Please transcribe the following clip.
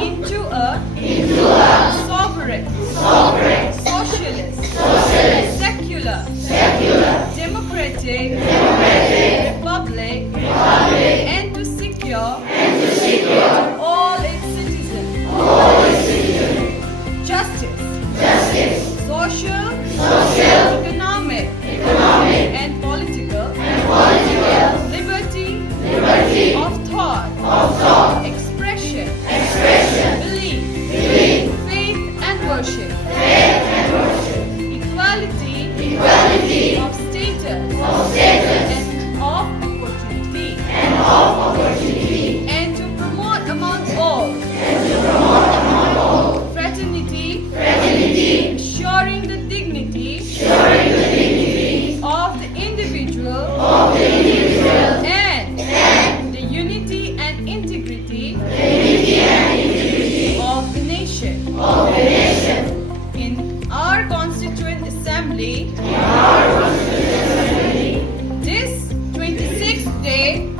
into a sovereign, socialist, secular, democratic, republic, and to secure to all its citizens justice, social, economic, and political liberty of thought, expression, belief, faith and worship, equality of status and of opportunity, and to promote among all fraternity, ensuring the dignity of the individual and the unity and integrity of the nation. In our Constituent Assembly, this 26th day